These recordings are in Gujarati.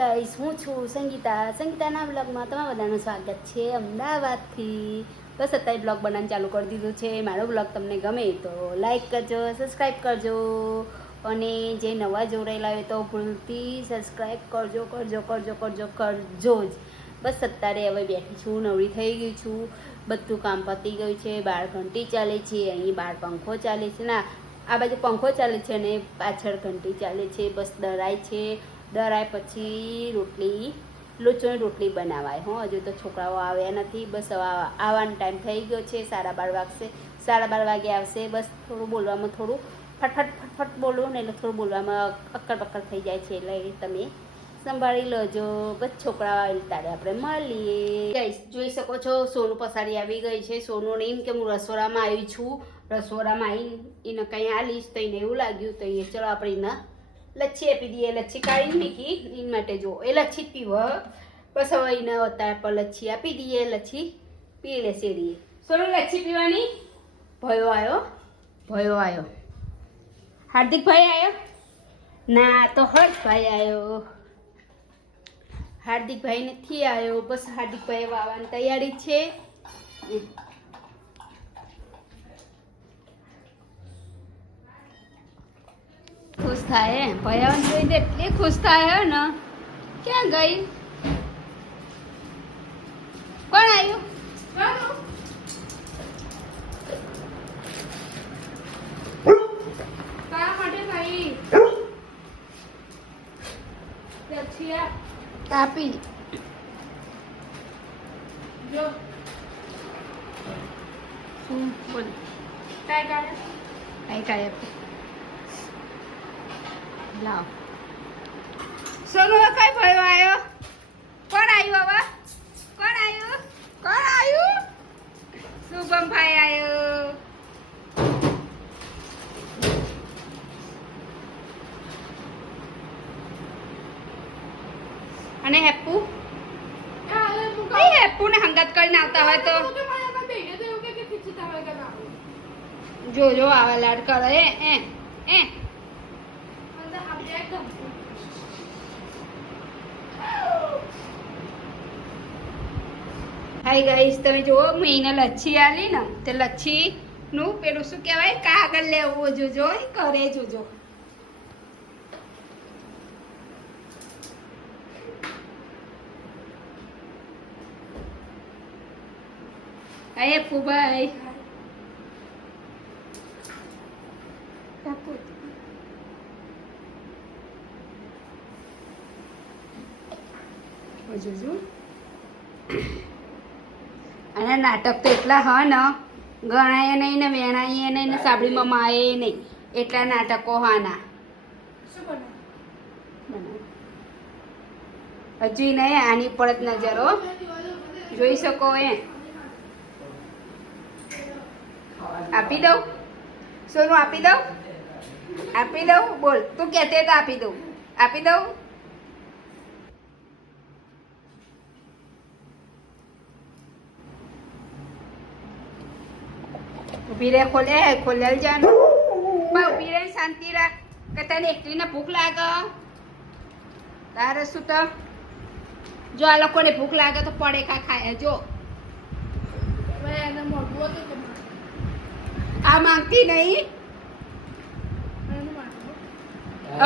ગાઈસ, હું છું સંગીતાના બ્લોગમાં તમારા બધાનું સ્વાગત છે અમદાવાદથી. બસ અત્યારે બ્લોગ બનાવવાનું ચાલુ કરી દીધું છે. મારો બ્લોગ તમને ગમે તો લાઈક કરજો, સબસ્ક્રાઈબ કરજો, અને જે નવા જોડાયેલા હોય તો ભૂલથી સબસ્ક્રાઈબ કરજો જ. બસ અત્યારે હવે બેઠી છું, નવરી થઈ ગઈ છું, બધું કામ પતી ગયું છે. બહાર ઘંટી ચાલે છે, અહીં બહાર પંખો ચાલે છે, ના આ બાજુ પંખો ચાલે છે અને પાછળ ઘંટી ચાલે છે. બસ દરાય છે, દરાય પછી લોચોની રોટલી બનાવાય. હજુ તો છોકરાઓ આવ્યા નથી. બસ આવવાનો ટાઈમ થઈ ગયો છે, 12:30 વાગશે, 12:30 વાગે આવશે. બસ થોડું બોલવામાં થોડું ફટફટ બોલું ને એટલે થોડું બોલવામાં અક્કડ બક્કડ થઈ જાય છે, એટલે તમે સંભાળી લેજો. બસ છોકરાઓ આવેલ તારે આપણે મળીએ. ગાઈસ જોઈ શકો છો, સોનું પસારી આવી ગઈ છે. સોનું એમ કે હું રસોડામાં આવી છું, રસોડામાં આવીને એને કંઈ આલીશ તો એને એવું લાગ્યું તો એ ચલો આપણે એને લચ્છી આપી દઈએ. લચ્છી કાઢીને મૂકી એના માટે જો એ લચ્છી પીવો. બસ હવે એને અત્યારે પર લચ્છી આપી દઈએ, લચ્છી પી લે શેરીએ. સોનું લચ્છી પીવાની. ભયો આવ્યો હાર્દિકભાઈ આવ્યો ના, તો હર્ષભાઈ આવ્યો. હાર્દિકભાઈ નથી આવ્યો. બસ હાર્દિકભાઈ આવવાની તૈયારી છે. ખુશ થાય ભયાવન જોઈને એટલી ખુશ થાય ને. ક્યાં ગઈ? કોણ આવ્યું? કયા માટે ભાઈ? આપી જો શું બોલ કાય કાય લાવ. સોનુ કઈ ભયો આવ્યો? કોણ આવ્યું? હવે કોણ આવ્યું? શુભમભાઈ આવ્યો. અને હેપ્પુ ને હંગાત કરીને આવતા હોય તો જો આવા લાડ કરે. હાય ગાઈસ, તમે જુઓ મેં એને લચ્છી આલી ને તે લચ્છી નું પેલું શું કહેવાય, કાગળ લેવો જોજો કરે જોજો. હાય ફુભાઈ જોજો. અને નાટક તો એટલા હ ને ગણાય નહીં ને વેણાય નહીં ને સાબડીમાં માએ નહીં, એટલા નાટકો હાના હજુ નહીં. આની પર જ નજરો જોઈ શકો. આપી દઉં સોનું? આપી દઉં બોલ. તું કહેતે તો આપી દઉં. ઉભી રે, ખોલેલ જાનું. ઉભી રે, શાંતિ રાખ. કે તને એકલીને ભૂખ લાગે તારે શું? તો જો આ લોકોને ભૂખ લાગે તો પડે ખાય. જો આ માંગતી નહીં.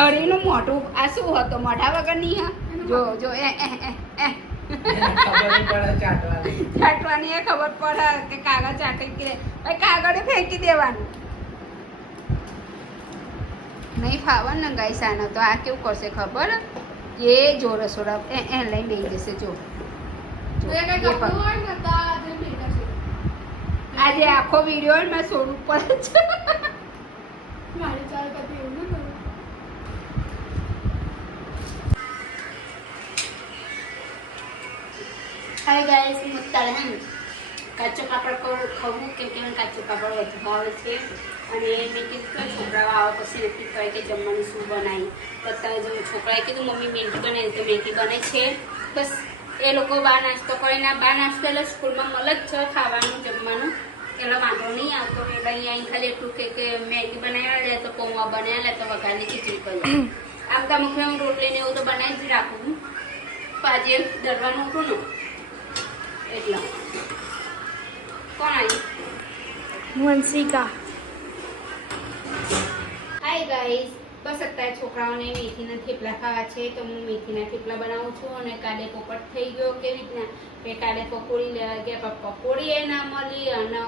અરીનું મોઢું આ શું હતો? મોઢા વગર નહીં. હા જો ચાટવાની એ ખબર પડે કે કાગળ ચાટી કે કાગળ ફેંકી દેવાનું નહીં. ફાવે ને ગાઈસ આને તો આ કેવું કરશે ખબર? એ જો રસોડા લઈને બેસી જશે. જો આજે આખો વિડીયો મેં સોનું પડે છે. હાય ગાઈસ, હું અત્યારે કાચો પાપડ ખાવું કેમ કે મને કાચો પાપડ વધુ ભાવે છે. અને મેં કીધું છોકરાઓ આવે પછી નક્કી કરે કે જમવાનું શું બનાવી. તો અત્યારે જો છોકરાએ કીધું મમ્મી મેગી બનાવી તો મેગી બને છે. બસ એ લોકો બહાર નાસ્તો કરીને બહાર નાસ્તો એટલે સ્કૂલમાં મળે જ છે ખાવાનું જમવાનું, એટલે વાંધો નહીં આવતો. એટલે અહીંયા ખાલી એટલું કે મેગી બનાવ્યા લે તો પૌવા બનાવ્યા લે તો વઘારની ખીચડી કરી. આમ તો મુખ્ય હું રોટલી ને એવું તો બનાવી જ રાખું. આજે ડરવાનું હતું ને એટલે કોણ આવ્યું? વંશિકા. હાય ગાઈસ, બસ અત્યારે છોકરાઓને મેથીના થેપલા ખાવા છે તો હું મેથીના થેપલા બનાવું છું. અને કાલે પોપટ થઈ ગયો કેવી રીતના કે કાલે પકોડી લેવા ગયા પણ પકોડી એ ના મળી અને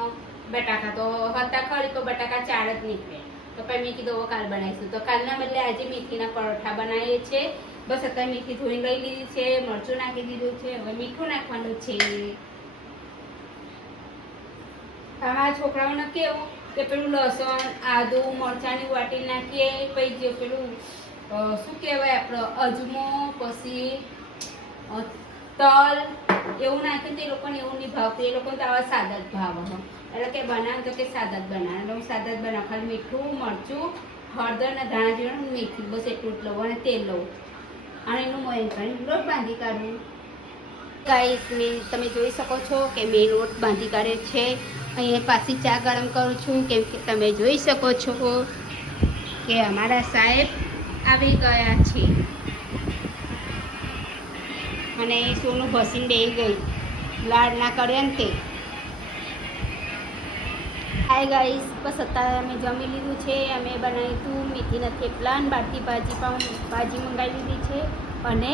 બટાકા તો હતા ખરી તો બટાકા 4 જ નીકળે તો પછી મેં કીધું હવે કાલ બનાવીશું. તો કાલના બદલે આજે મેથીના પરોઠા બનાવીએ છીએ. બસ અત્યારે મેથી ધોઈ લઈ લીધી છે, મરચું નાખી દીધું છે, હવે મીઠું નાખવાનું છે. અમારા છોકરાઓને કેવું કે પેલું લસણ આદુ મરચાંની વાટી નાખીએ પછી જે પેલું શું કહેવાય આપણો અજમો પછી તલ એવું નાખીને તે લોકોને એવું નહીં ભાવતું. એ લોકોને તો આવા સાદા જ ભાવ એટલે કે બનાવે તો કે સાદા જ બનાવે એટલે હું સાદા જ બનાવું. ખાલી મીઠું મરચું હળદર ને ધાણા જીરું મેથી બસ એટલું જ લઉં અને તેલ લઉં અને એનું મોયન કરીને લોટ બાંધી કાઢું. ગાઈસ તમે જોઈ શકો છો કે મેં લોટ બાંધી કાઢ્યો છે. અહીંયા પાછી ચા ગરમ કરું છું કેમ કે તમે જોઈ શકો છો કે અમારા સાહેબ આવી ગયા છે અને સોનું ભસીને બેસી ગઈ લાડ ના કરે ને તે. હાય ગાઈસ, બસ અત્યારે અમે જમી લીધું છે. અમે બનાવ્યું હતું મેથીના થેપલા અને બહારથી ભાજી મંગાવી લીધી છે અને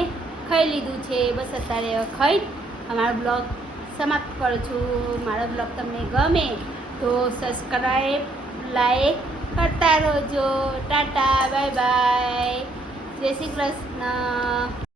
ખાઈ લીધું છે. બસ અત્યારે ખાઈ અમારો બ્લોગ સમાપ્ત કરું છું. મારો બ્લોગ તમને ગમે તો સબસ્ક્રાઈબ લાઈક કરતા રહેજો. ટાટા બાય બાય, જય શ્રી કૃષ્ણ.